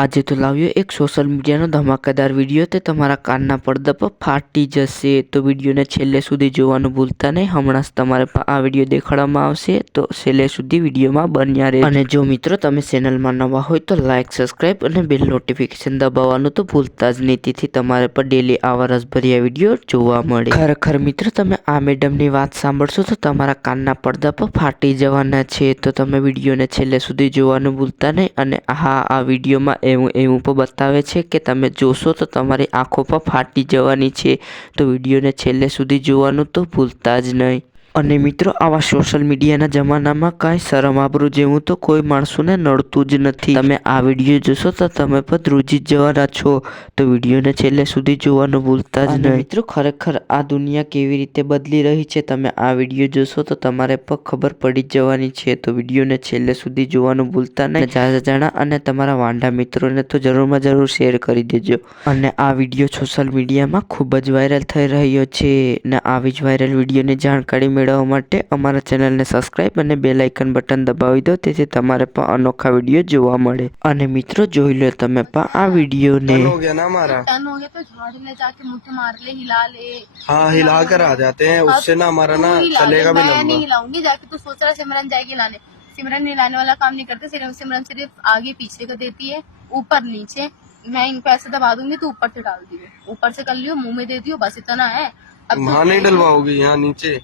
આજે તો લાવ્યો એક સોશિયલ મીડિયાનો ધમાકેદાર વિડીયો તે તમારા કાનના પડદા પર ફાટી જશે, તો વિડીયોને છેલ્લે સુધી જોવાનું ભૂલતા નહીં. હમણાં જ તમારે આ વિડીયો દેખાડવામાં આવશે, તો છેલ્લે સુધી વિડીયોમાં બન્યા રહે. અને જો મિત્રો તમે ચેનલમાં નવા હોય તો લાઇક, સબસ્ક્રાઇબ અને બેલ નોટિફિકેશન દબાવવાનું તો ભૂલતા જ નહીં. તેથી તમારે પર ડેલી આવા રસભર્યા વિડીયો જોવા મળે. ખરેખર મિત્રો તમે આ મેડમની વાત સાંભળશો તો તમારા કાનના પડદા પર ફાટી જવાના છે, તો તમે વિડીયોને છેલ્લે સુધી જોવાનું ભૂલતા નહીં. અને આ વિડીયોમાં એવું પણ બતાવે છે કે તમે જોશો તો તમારી આંખો પણ ફાટી જવાની છે, તો વિડીયોને છેલ્લે સુધી જોવાનું તો ભૂલતા જ નહીં. અને મિત્રો આવા સોશિયલ મીડિયાના જમાનામાં કાંઈ શરમ આબરૂ જેવું તો કોઈ માણસોને નડતું જ નથી. તમે આ વિડીયો જોશો તો તમે પણ ધ્રુજી જ જવાના છો, તો વિડીયોને છેલ્લે સુધી જોવાનું ભૂલતા જ નહીં. મિત્રો ખરેખર આ દુનિયા કેવી રીતે બદલી રહી છે તમે આ વિડીયો જોશો તો તમારે પણ ખબર પડી જ જવાની છે, તો વિડીયોને છેલ્લે સુધી જોવાનું ભૂલતા નહીં. જાણા અને તમારા વાંઢા મિત્રોને તો જરૂરમાં જરૂર શેર કરી દેજો. અને આ વિડીયો સોશિયલ મીડિયામાં ખૂબ જ વાયરલ થઈ રહ્યો છે, અને આવી જ વાયરલ વિડીયોની જાણકારી મેળવવા માટે અમારા ચેનલને સબસ્ક્રાઇબ અને બેલ આઇકન બટન દબાવી દો, તેથી તમારે પણ અનોખા વિડીયો જોવા મળે. અને મિત્રો જોઈ લો તમે પણ આ વિડીયોને. हो गया ना हमारा, टर्न हो गया तो झाड़ू ले जाके मुट्ठी मार ले, हिला ले। हाँ हिला कर आ जाते हैं, उससे ना हमारा ना चलेगा भी मैं नहीं लंबा। हिलाऊंगी, जाके तू सोच रहा है सिमरन जाएगी हिलाने। सिमरन हिलाने वाला काम नहीं करते, सिमरन सिर्फ आगे पीछे का देती है, ऊपर नीचे। मैं इनको ऐसे दबा दूंगी तो ऊपर से डाल दियो, ऊपर से कर लियो, मुंह में दे दियो, बस इतना है। अब वहाँ नहीं डलवाओगी, यहाँ नीचे।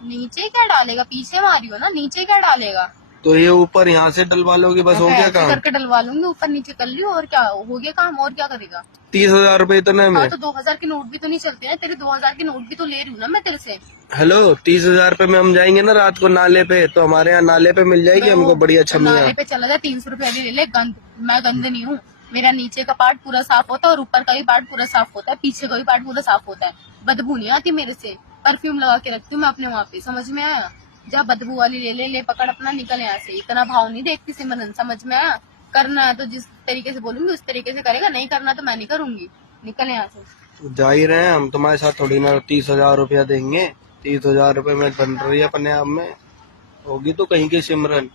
नीचे क्या डालेगा, पीछे मारी हो ना, नीचे क्या डालेगा। तो ये ऊपर यहाँ से डलवा लोगी, बस हो मैं गया ऐसे काम। करके डलवा लूंगी, ऊपर नीचे कर लियो, और क्या हो गया काम, और क्या करेगा। 30,000 रुपए इतने हाँ में। तो 2000 के नोट भी तो नहीं चलते हैं, तेरे 2000 के नोट भी तो ले रही हूँ ना मैं तेरे से। हेलो 30,000 रुपए में हम जाएंगे ना रात को नाले पे, तो हमारे यहाँ नाले पे मिल जाएगी हमको बढ़िया छमिया। नाले पे चला जाए, 300 रुपया भी ले ले। गंद, मैं गंद नहीं हूँ, मेरा नीचे का पार्ट पूरा साफ होता है और ऊपर का भी पार्ट पूरा साफ होता है, पीछे का भी पार्ट पूरा साफ होता है। बदबू नहीं आती मेरे से, परफ्यूम लगा के रखती हूँ मैं अपने वहाँ पे, समझ में आया। जा बदबू वाली ले पकड़ अपना, निकल यहाँ से। इतना भाव नहीं देखती सिमरन, समझ में आया। करना है तो जिस तरीके से बोलूंगी उस तरीके से करेगा, नहीं करना तो मैं नहीं करूंगी, निकल यहाँ से। जा ही रहे हैं हम तुम्हारे साथ, थोड़ी ना 30,000 रुपया देंगे। 30,000 रुपए में बन रही है अपने आप में, होगी तो कहीं की सिमरन।